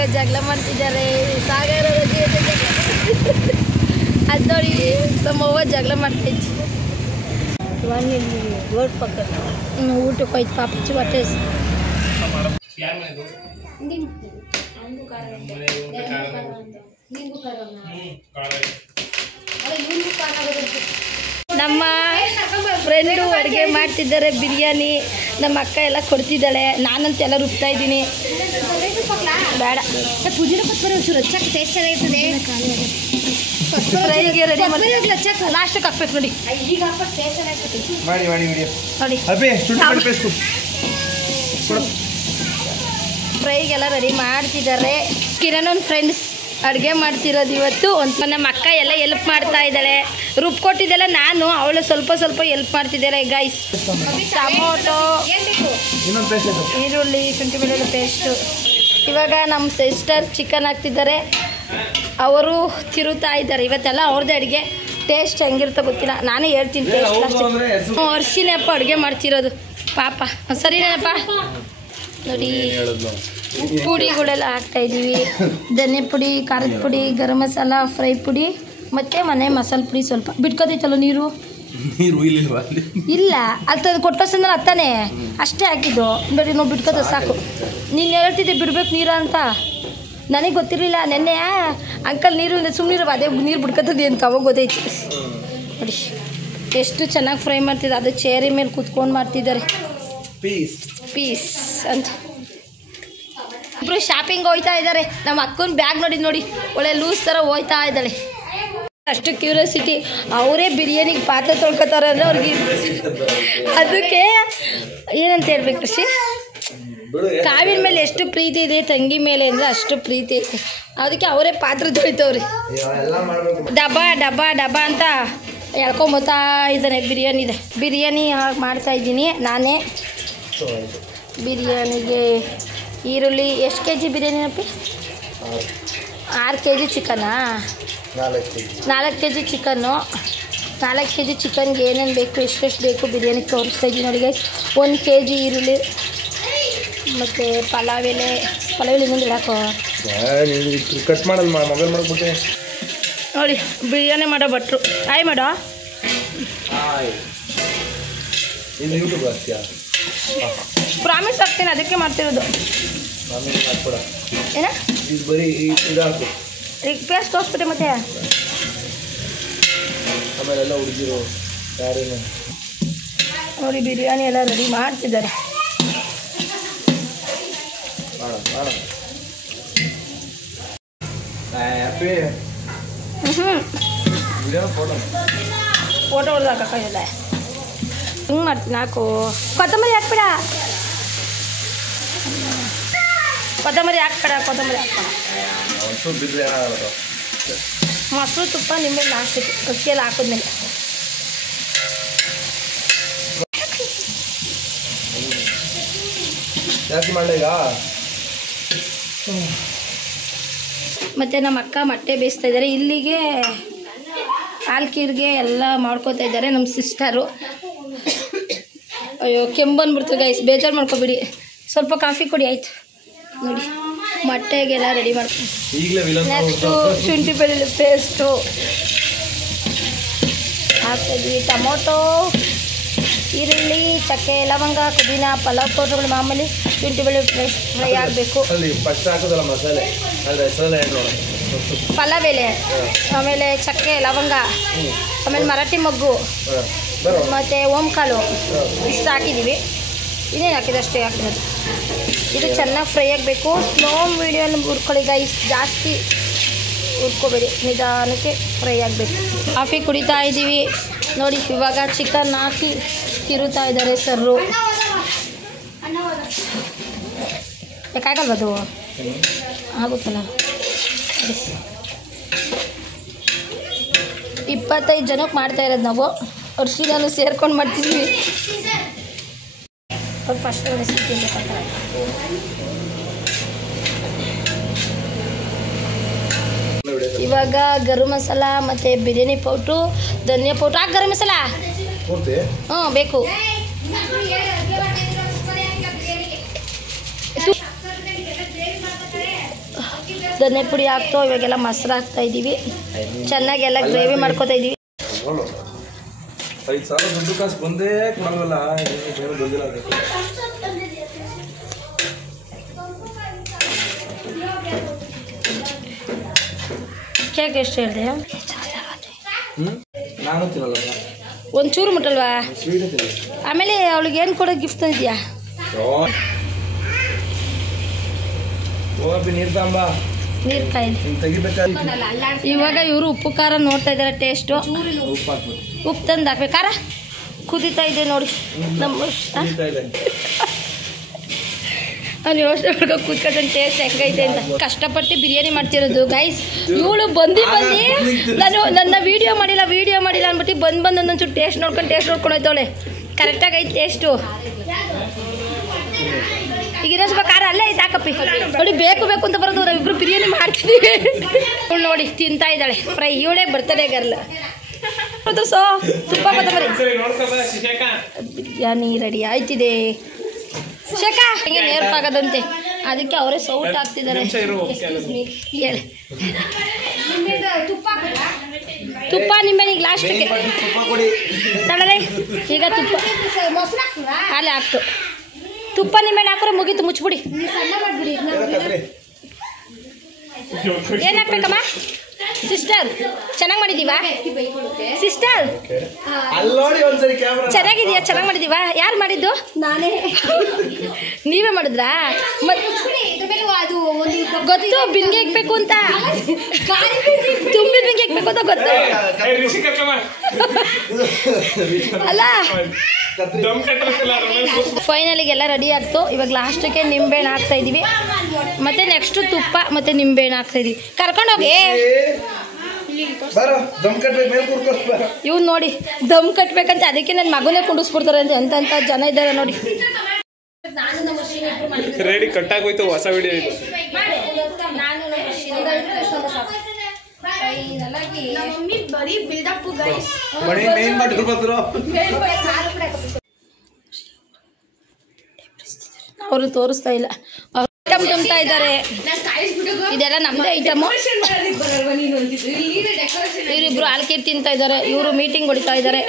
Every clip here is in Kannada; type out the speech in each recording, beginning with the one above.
ಇವಾಗ ಜಗಳ ಮಾಡ್ತಿದ್ದಾರೆ. ಸಾಗರ ಅದು ನೋಡಿ ನಮ್ಮವ್ವ ಜಗಳ ಮಾಡ್ತೈತಿ. ರೋಡ್ ಪಕ್ಕ ಊಟಕ್ಕೆ ಹೋಯ್ತು ಪಾಪಚ್ಚಿ ಹೊಟ್ಟೆ. ನಮ್ಮ ಫ್ರೆಂಡು ಅಡುಗೆ ಮಾಡ್ತಿದ್ದಾರೆ ಬಿರಿಯಾನಿ. ನಮ್ಮ ಅಕ್ಕ ಎಲ್ಲ ಕೊಡ್ತಿದ್ದಾಳೆ. ನಾನಂತ ಎಲ್ಲ ರುಬ್ತಾ ಇದ್ದೀನಿ. ಬೇಡ ಪುದೀನ ಕೊತ್ತಂಬರಿ ಒಂಚೂರು ಹಚ್ಚಕ್ಕೆ ಟೇಸ್ಟ್ ಚೆನ್ನಾಗಿರ್ತದೆ. ಫ್ರೈಗೆ ರೆಡಿ ಮಾಡಿ ಲಾಸ್ಟಿಗೆ ಹಾಕ್ಬೇಕು ನೋಡಿ. ಈಗ ಹಾಕ್ಬೇಕು ಟೇಸ್ಟ್ ಚೆನ್ನಾಗಿರ್ತದೆ ನೋಡಿ. ಫ್ರೈಗೆಲ್ಲ ರೆಡಿ ಮಾಡ್ತಿದ್ದಾರೆ. ಕಿರಣ್ ಫ್ರೆಂಡ್ಸ್ ಅಡುಗೆ ಮಾಡ್ತಿರೋದು ಇವತ್ತು. ನಮ್ಮ ಅಕ್ಕ ಎಲ್ಲ ಎಲ್ಪ್ ಮಾಡ್ತಾ ಇದ್ದಾಳೆ. ರುಬ್ಕೊಟ್ಟಿದ್ದೆಲ್ಲ ನಾನು, ಅವಳು ಸ್ವಲ್ಪ ಸ್ವಲ್ಪ ಎಲ್ಪ್ ಮಾಡ್ತಿದ್ದಾಳೆ ಗೈಸ್. ಟೊಮೊಟೊ, ಈರುಳ್ಳಿ, ಶುಂಠಿ ಬೆಳ್ಳುಳ್ಳಿ ಪೇಸ್ಟು. ಇವಾಗ ನಮ್ಮ ಸಿಸ್ಟರ್ ಚಿಕನ್ ಹಾಕ್ತಿದ್ದಾರೆ. ಅವರು ತಿರುತ್ತಾ ಇದ್ದಾರೆ. ಇವತ್ತೆಲ್ಲ ಅವ್ರದ್ದೇ ಅಡುಗೆ. ಟೇಸ್ಟ್ ಹೆಂಗಿರುತ್ತೋ ಗೊತ್ತಿಲ್ಲ, ನಾನೇ ಹೇಳ್ತೀನಿ ಟೇಸ್ಟ್. ವರ್ಷಿನಪ್ಪ ಅಡುಗೆ ಮಾಡ್ತಿರೋದು ಪಾಪ. ಸರಿನೇನಪ್ಪ ನೋಡಿ. ಪುಡಿಗಳೆಲ್ಲ ಹಾಕ್ತಾಯಿದ್ದೀವಿ. ಧನಿಯಾ ಪುಡಿ, ಖಾರದ ಪುಡಿ, ಗರಂ ಮಸಾಲ, ಫ್ರೈ ಪುಡಿ ಮತ್ತು ಮನೆ ಮಸಾಲೆ ಪುಡಿ. ಸ್ವಲ್ಪ ಬಿಟ್ಕೋತೈತಲ್ಲ ನೀರು ಇಲ್ಲ ಅದು ಕೊಟ್ಟೋಸಂದ್ರೆ ಅತ್ತಾನೆ ಅಷ್ಟೇ ಹಾಕಿದ್ದು ನೋಡಿ. ನಾವು ಬಿಟ್ಕೋತ ಸಾಕು. ನೀನು ಹೇಳ್ತಿದ್ದೆ ಬಿಡ್ಬೇಕು ನೀರು ಅಂತ, ನನಗೆ ಗೊತ್ತಿರಲಿಲ್ಲ. ನೆನ್ನೆ ಅಂಕಲ್ ನೀರು ಸುಮ್ಮನೆ ಅದೇ ನೀರು ಬಿಡ್ಕೊತದೆ ಅಂತ ಅವಾಗ ಗೊತ್ತೈತಿ ನೋಡಿ. ಎಷ್ಟು ಚೆನ್ನಾಗಿ ಫ್ರೈ ಮಾಡ್ತಿದ್ದೆ. ಅದು ಚೇರಿ ಮೇಲೆ ಕೂತ್ಕೊಂಡು ಮಾಡ್ತಿದ್ದಾರೆ ಪೀಸ್ ಅಂತ. ಇಬ್ಬರು ಶಾಪಿಂಗ್ ಹೋಗ್ತಾ ಇದ್ದಾರೆ. ನಮ್ಮ ಅಕ್ಕನ ಬ್ಯಾಗ್ ನೋಡಿದ್ ನೋಡಿ, ಒಳ್ಳೆ ಲೂಸ್ ಥರ ಹೋಗ್ತಾ ಇದ್ದಾಳೆ. ಅಷ್ಟು ಕ್ಯೂರಿಯಾಸಿಟಿ. ಅವರೇ ಬಿರಿಯಾನಿಗೆ ಪಾತ್ರೆ ತೊಳ್ಕೊತಾರೆ ಅಂದರೆ ಅವ್ರಿಗೆ ಅದಕ್ಕೆ ಏನಂತ ಹೇಳ್ಬೇಕು ಕೃಷಿ. ಕಾವಿನ ಮೇಲೆ ಎಷ್ಟು ಪ್ರೀತಿ ಇದೆ ತಂಗಿ ಮೇಲೆ ಅಂದರೆ ಅಷ್ಟು ಪ್ರೀತಿ ಐತೆ. ಅದಕ್ಕೆ ಅವರೇ ಪಾತ್ರೆ ತೊಳಿತವ್ರಿ. ಡಬ್ಬ ಅಂತ ಎಳ್ಕೊಂಬತ್ತಾ ಇದ್ದಾನೆ. ಬಿರಿಯಾನಿ ಮಾಡ್ತಾಯಿದ್ದೀನಿ ನಾನೇ. ಬಿರಿಯಾನಿಗೆ ಈರುಳ್ಳಿ ಎಷ್ಟು ಕೆ ಜಿ ಬಿರಿಯಾನಿನಪ್ಪಿ? 6 kg ಚಿಕನಾ? 4 kg ಚಿಕನ್ನು. 4 kg ಚಿಕನ್ಗೆ ಏನೇನು ಬೇಕು, ಎಷ್ಟೆಷ್ಟು ಬೇಕು ಬಿರಿಯಾನಿಗೆ ತೋರಿಸ್ತಾ ಇದ್ದೀನಿ ನೋಡಿ ಗೈಸ್. 1 kg ಈರುಳ್ಳಿ ಮತ್ತು ಪಲಾವ್ ಎಲೆ ಇನ್ನೊಂದು ಇಡಾಕೋ ಕಟ್ ಮಾಡಲ್ಲ ಮೊಬೈಲ್ ಮಾಡ್ಬಿಟ್ಟೆ ನೋಡಿ. ಬಿರಿಯಾನಿ ಮಾಡೋ ಭಟ್ರು ಹಾಯ್ ಮಾಡೋ. ಪ್ರಾಮಿಸ್ ಆಗ್ತೀನಿ, ಅದಕ್ಕೆ ಮಾಡ್ತಿರೋದು. ಏನ ಈಗ ಪೇಸ್ಟ್ ತೋರಿಸ್ಬಿಟ್ಟೆ ಮತ್ತೆ ನೋಡಿ. ಬಿರಿಯಾನಿ ಎಲ್ಲ ರೆಡಿ ಮಾಡ್ತಿದ್ದಾರೆ. ಫೋಟೋ ಹೊಡೆದಾಕಿಲ್ಲ. ಹಿಂಗೆ ಮಾಡ್ತೀನಿ. ಹಾಕು ಕೊತ್ತಂಬರಿ ಹಾಕ್ಬೇಡ. ಕೊತ್ತಂಬರಿ ಹಾಕ್ಬೇಡ. ಮೊಸರು ತುಪ್ಪ ನಿಂಬೆ ಹಾಕ್ಬೇಕು ಅಕ್ಕಿಯಲ್ಲಿ ಹಾಕಿದ್ಮೇಲೆ. ಮತ್ತು ನಮ್ಮ ಅಕ್ಕ ಮೊಟ್ಟೆ ಬೇಯಿಸ್ತಾ ಇದ್ದಾರೆ. ಇಲ್ಲಿಗೆ ಹಾಲ್ಕೀರ್ಗೆ ಎಲ್ಲ ಮಾಡ್ಕೋತಾ ಇದ್ದಾರೆ ನಮ್ಮ ಸಿಸ್ಟರು. ಅಯ್ಯೋ ಕೆಮ್ಮು ಬಂದ್ಬಿಡ್ತು ಗೈಸ್, ಬೇಜಾರು ಮಾಡ್ಕೊಬಿಡಿ. ಸ್ವಲ್ಪ ಕಾಫಿ ಕೊಡಿ ಆಯಿತು ನೋಡಿ. ಮೊಟ್ಟೆಗೆಲ್ಲ ರೆಡಿ ಮಾಡ್ತೀನಿ. ನೆಕ್ಸ್ಟು ಶುಂಠಿ ಬೆಳ್ಳುಳ್ಳಿ ಪೇಸ್ಟು ಹಾಕ್ತಾಯಿದ್ವಿ. ಟೊಮೊಟೊ, ಈರುಳ್ಳಿ, ಚಕ್ಕೆ, ಲವಂಗ, ಪುದೀನ, ಪಲಾವ್ ಪೌಡ್ರುಗಳು ಮಾಮೂಲಿ. ಶುಂಠಿ ಬೆಳ್ಳುಳ್ಳಿ ಪೇಸ್ಟ್ ಫ್ರೈ ಆಗಬೇಕು. ಪಲಾವ್ ಎಲೆ, ಆಮೇಲೆ ಚಕ್ಕೆ, ಲವಂಗ, ಆಮೇಲೆ ಮರಾಠಿ ಮೊಗ್ಗು ಮತ್ತು ಓಂಕಾಳು ಇಷ್ಟು ಹಾಕಿದ್ದೀವಿ. ಇನ್ನೇನು ಹಾಕಿದೆ ಅಷ್ಟೇ ಹಾಕಿರೋದು. ಇದು ಚೆನ್ನಾಗಿ ಫ್ರೈ ಆಗಬೇಕು. ಸ್ಲೋ ಮೀಡಿಯಮ್ ಹುರ್ಕೊಳ್ಳಿ ಗೈಸ್, ಜಾಸ್ತಿ ಹುರ್ಕೋಬೇಡಿ, ನಿಧಾನಕ್ಕೆ ಫ್ರೈ ಆಗಬೇಕು. ಕಾಫಿ ಕುಡಿತಾ ಇದ್ದೀವಿ ನೋಡಿ. ಇವಾಗ ಚಿಕನ್ ಹಾಕಿ ತಿರುತ್ತಾ ಇದ್ದಾರೆ ಸರ್ರು. ಯಾಕಾಗಲ್ವದು ಆಗುತ್ತಲ್ಲ. 25 ಜನಕ್ಕೆ ಮಾಡ್ತಾ ಇರೋದು ನಾವು. ವರ್ಷಿನೂ ಸೇರ್ಕೊಂಡು ಮಾಡ್ತಿದ್ವಿ. ಫಸ್ಟ್ ರೆಸಿಪಿ ಇವಾಗ ಗರಂ ಮಸಾಲ ಮತ್ತು ಬಿರಿಯಾನಿ ಪೌಡ್ರು, ಧನಿಯಾ ಪೌಡ್ರು. ಹಾಕಿ ಗರಂ ಮಸಾಲ ಬೇಕು. ಧನ್ಯ ಪುಡಿ ಹಾಕ್ತೋ ಇವಾಗೆಲ್ಲ ಮೊಸರು ಹಾಕ್ತಾ ಇದ್ದೀವಿ. ಚೆನ್ನಾಗಿ ಎಲ್ಲ ಗ್ರೇವಿ ಮಾಡ್ಕೊತಾ ಇದ್ದೀವಿ. 5,000 ದುಡ್ಡು ಕಾಸು ಬಂದೇ ಕೊಡಲ್ವಲ್ಲ, ಬಂದಿಲ್ಲ. ಕೇಕ್ ಎಷ್ಟು ಹೇಳಿದೆ? ನಾನು ತಿನ್ನಲ್ಲ. ಒಂಚೂರು ಮುಟ್ಟಲ್ವಾ? ಆಮೇಲೆ ಅವಳಿಗೆ ಏನು ಕೊಡೋ ಗಿಫ್ಟ್ ಇದೆಯಾ? ನೀರು ಕಾಯಿ ಇವಾಗ ಇವರು ಉಪ್ಪು ಖಾರ ನೋಡ್ತಾ ಇದ್ದಾರೆ. ಟೇಸ್ಟು ಉಪ್ಪು ತಂದು ಹಾಕ್ಬೇಕು. ಖಾರ ಕುದೀತಾ ಇದೆ ನೋಡಿ. ನಮ್ಮ ನಾನು ಯೋಚನೆ ಮಾಡ್ಕೊ ಕೂತ್ಕೊಂಡು ಟೇಸ್ಟ್ ಹೆಂಗೈತೆ ಅಂತ. ಕಷ್ಟಪಟ್ಟು ಬಿರಿಯಾನಿ ಮಾಡ್ತಿರೋದು ಗೈಸ್. ಇವಳು ಬಂದು ನಾನು ನನ್ನ ವೀಡಿಯೋ ಮಾಡಿಲ್ಲ ಅಂದ್ಬಿಟ್ಟು ಬಂದು ಒಂದೊಂಚೂರು ಟೇಸ್ಟ್ ನೋಡ್ಕೊಂಡು ಹೋಯ್ತವಳೆ. ಕರೆಕ್ಟಾಗಿ ಐತೆ ಟೇಸ್ಟು. ಈಗ ಇನ್ನೊಂದು ಸ್ವಲ್ಪ ಖಾರ ಅಲ್ಲೇ ಐತೆ ಹಾಕಪ್ಪಿ. ನೋಡಿ ಬೇಕು ಅಂತ ಬರೋದು. ನಾವಿಬ್ರು ಬಿರಿಯಾನಿ ಮಾಡ್ತಿದ್ದೀವಿ. ಇವಳು ನೋಡಿ ತಿಂತಾ ಇದ್ದಾಳೆ ಫ್ರೈ. ಇವಳೇ ಬರ್ತಡೇ ಗರ್ಲ್. ಸೊ ತುಪ್ಪ ಕೊತ್ತಂಬರಿ ಬಿರಿಯಾನಿ ರೆಡಿ ಆಯ್ತಿದೆ. ಶೇಖ ಹಿಂಗೆ ನೇರ್ಪಾಗದಂತೆ, ಅದಕ್ಕೆ ಅವರೇ ಸೌಟ್ ಹಾಕ್ತಿದ್ದಾರೆ. ಹೇಳಿ ತುಪ್ಪ ನಿಂಬೆನಿಗೆ ಲಾಸ್ಟಿಗೆ ತಡಲೆ. ಈಗ ತುಪ್ಪ ಅಲ್ಲೇ ಹಾಕ್ತು. ತುಪ್ಪ ನಿಂಬೆಣ್ಣೆ ಹಾಕ್ರೆ ಮುಗೀತು. ಮುಚ್ಬಿಡಿ. ಏನು ಹಾಕ್ಬೇಕಮ್ಮ ಸಿಸ್ಟರ್? ಚೆನ್ನಾಗಿ ಮಾಡಿದೀವಾ ಸಿಸ್ಟರ್? ಚೆನ್ನಾಗಿದೆಯಾ? ಚೆನ್ನಾಗಿ ಮಾಡಿದೀವಾ? ಯಾರು ಮಾಡಿದ್ದು? ನಾನೇ. ನೀವೇ ಮಾಡಿದ್ರಾ? ಗೊತ್ತು ಬಿನ್ಗೆ ಇಕ್ಬೇಕು ಅಂತ. ತುಂಬಿದ ಬಿನ್ಗೆ ಇಕ್ಬೇಕು ಅಂತ ಗೊತ್ತು ಅಲ್ಲ. ಫೈನಲಿಗೆಲ್ಲ ರೆಡಿ ಆಗ್ತು. ಇವಾಗ ಲಾಸ್ಟಕ್ಕೆ ನಿಂಬೆಹಣ್ಣು ಹಾಕ್ತಾ ಇದೀವಿ. ಮತ್ತೆ ನೆಕ್ಸ್ಟ್ ತುಪ್ಪ ಮತ್ತೆ ನಿಂಬೆಹಣ್ಣು ಹಾಕ್ತಾ ಇದೀವಿ. ಕರ್ಕೊಂಡೋಗಿ ಇವ್ ನೋಡಿ ದಮ್ ಕಟ್ಬೇಕಂತ. ಅದಕ್ಕೆ ನನ್ನ ಮಗನೇ ಕುಂಡಿಸ್ಬಿಡ್ತಾರೆ ಅಂತ ಎಂತ ಜನ ಇದ್ದಾರೆ ನೋಡಿ. ರೆಡಿ ಕಟ್ಟಾಗೋಯ್ತು. ಹೊಸ ವಿಡಿಯೋ ಇದು. ಅವರು ತೋರಿಸ್ತಾ ಇಲ್ಲ. ಐಟಮ್ ತುಂಬ್ತಾ ಇದ್ದಾರೆ. ಇದೆಲ್ಲ ನಮ್ದೇ ಐಟಮು. ಇವರಿಬ್ರು ಆಲ್ಕೀರ್ ತಿಂತಾ ಇದ್ದಾರೆ. ಇವರು ಮೀಟಿಂಗ್ ಹೊಡಿತಾ ಇದ್ದಾರೆ.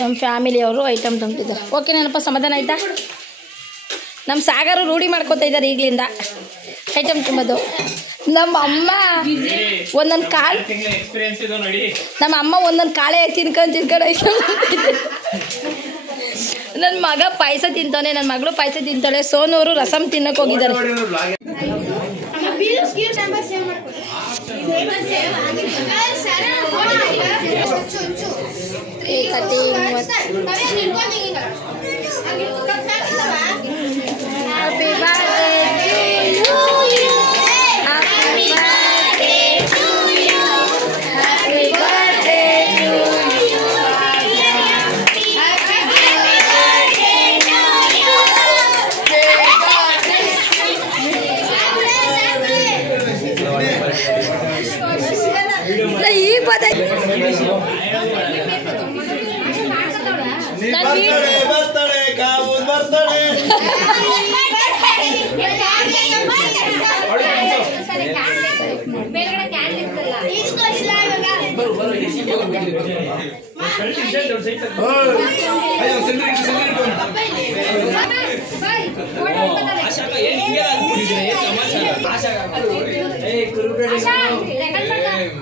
ನಮ್ಮ ಫ್ಯಾಮಿಲಿಯವರು ಐಟಮ್ ತುಂಬ್ತಿದ್ದಾರೆ. ಓಕೆ ನೆನಪ ಸಮಾಧಾನ ಆಯ್ತಾ? ನಮ್ಮ ಸಾಗರು ರೂಢಿ ಮಾಡ್ಕೊತಾ ಇದ್ದಾರೆ ಈಗಲಿಂದ ಐಟಮ್ ತುಂಬೋದು. ನಮ್ಮ ಅಮ್ಮ ಒಂದೊಂದು ಕಾಳು ಕಾಳೆ ತಿನ್ಕೊಂಡು ಐಟಮ್. ನನ್ನ ಮಗ ಪಾಯಸ ತಿಂತಾನೆ, ನನ್ನ ಮಗಳು ಪಾಯಸ ತಿಂತಾಳೆ. ಸೋನೂರು ರಸಮ್ ತಿನ್ನಕ್ಕೆ ಹೋಗಿದ್ದಾರೆ. Happy birthday to you. Happy birthday to you. Happy birthday to you. Happy birthday to you. ಈಗ ಬದ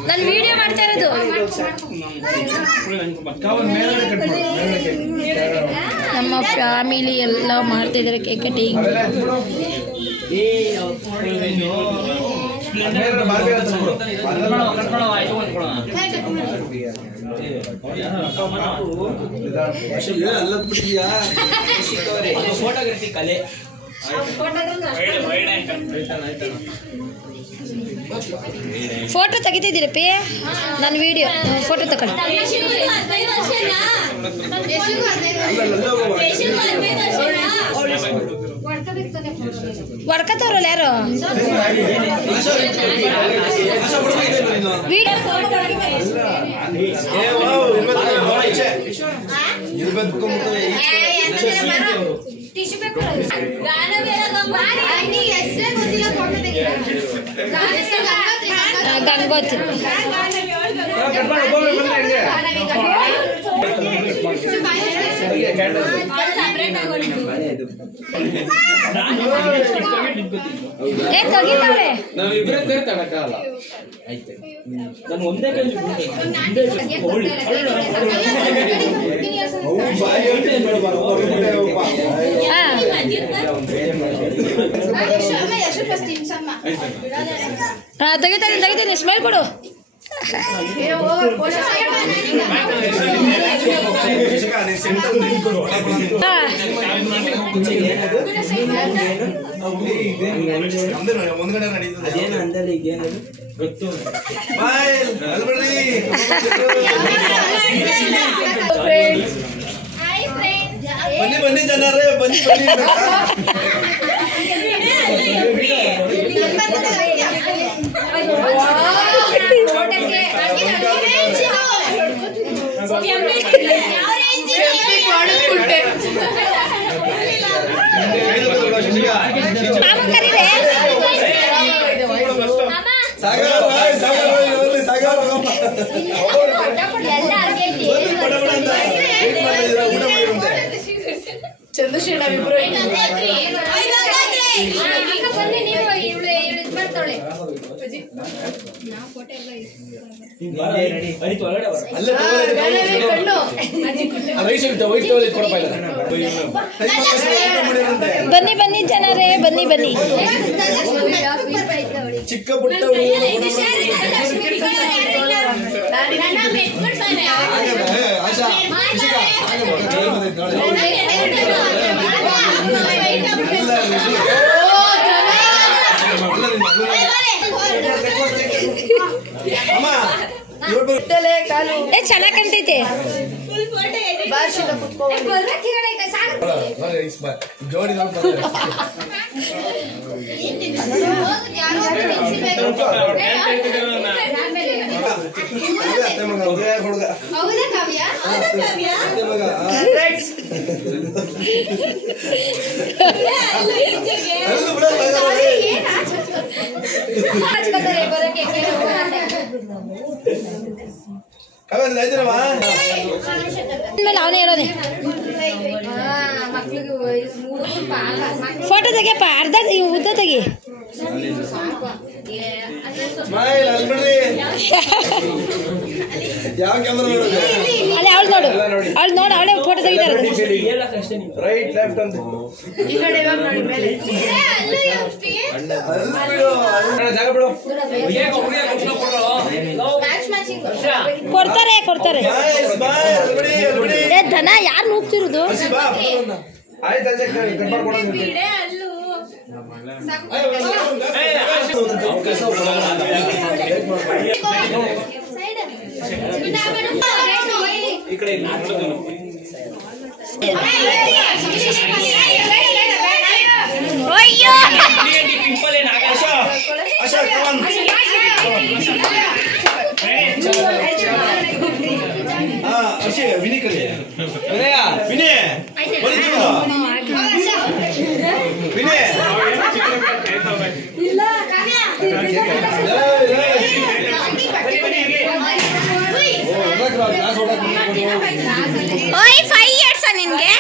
ನಾನು ವಿಡಿಯೋ ಮಾಡ್ತಾ ಇರೋದು. ನಮ್ಮ ಫ್ಯಾಮಿಲಿ ಎಲ್ಲ ಮಾಡ್ತಿದ್ದಾರೆ ಕೇಕ್ ಕಟಿಂಗ್. ಫೋಟೋಗ್ರಫಿ ಕಲೆ. ಫೋಟೋ ತೆಗಿತಿದ್ದೀರಪ್ಪಿ? ನಾನು ವಿಡಿಯೋ ಫೋಟೋ ತಗೊಂಡು ಹೊಡ್ಕತ್ತವ್ರಲ್ಲ ಯಾರು? ವಿಡಿಯೋ ಟಿಶ್ಯೂ ಗಂಗೋತ್ರಿ ತೆಗಿತಾಳೆ ನಾವಿಬ್ರೆ ತಡಕಲ್ಲ ನಾನು ಒಂದೇ ಕೈ ತೆಗಿತೀನಿ ಸ್ಮೈಲ್ ಕೊಡು ಅದೇನು ಅಂದಲ್ಲ ಈಗೇನದು ಗೊತ್ತು ಬನ್ನಿ ಬನ್ನಿ ಜನರೇ ಬನ್ನಿ ಬನ್ನಿ ಚಂದ್ರಶೇಖರ ಬನ್ನಿ ಬನ್ನಿ ಜನರೇ ಬನ್ನಿ ಬನ್ನಿ ಚಿಕ್ಕ ಪುಟ್ಟ ಆಶಾ ಚೆನ್ನಾಗಿ ಕಾಣ್ತೈತೆ ಜೋಡಿ ಹುಡುಗ ಅವನೇ ಹೇಳೋದೆ ಫೋಟೋ ತೆಗಿಯಪ್ಪ ಅರ್ಧ ಉದ್ದ ತೆಗಿ ಯಾವ ಕ್ಯಾಮರಾ ನೋಡೋದು ಅಲ್ಲೇ ಅವಳು ನೋಡು ಅವಳು ನೋಡು ಅವಳೇ ಫೋಟೋ ತೆಗಿತಾರೆ ರೈಟ್ ಲೆಫ್ಟ್ ಅಂತ ಜಾಗ ಬಿಡು ಕೊಡ್ತಾರೆ ಕೊಡ್ತಾರೆ ಏ ದನ ಯಾರು ನೂಗ್ತಿರೋದು ವಿನಯ್ ಕಡೆ ವಿನಯ್ ವಿನಯ್ ಓಯ್ 5 ಇಯರ್ಸ್ ನಿನ್ಗೆ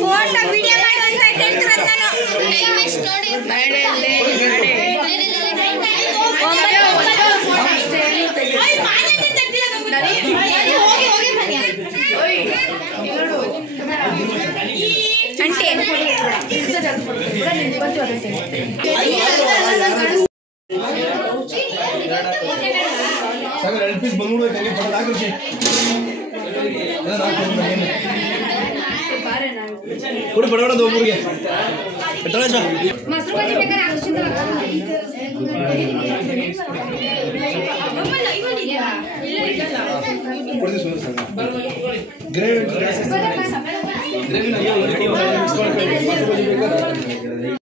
ಫೋಟೋ ವಿಡಿಯೋ ಮಾಡು ಅಂತ ಹೇಳ್ತಿರೋದು ಎರಡು ಪೀಸ್ ಬಂದ್ಬಿಡ್ಬೇಕು ಆಕರ್ಷಿ ಕೊಡಿ ಬಡವಡೋದು ಒಬ್ಬರಿಗೆ ಮೊಸರು ಬಜ್ಜಿ ಬೇಕಾದ್ರೆ ಗ್ರೇವಿ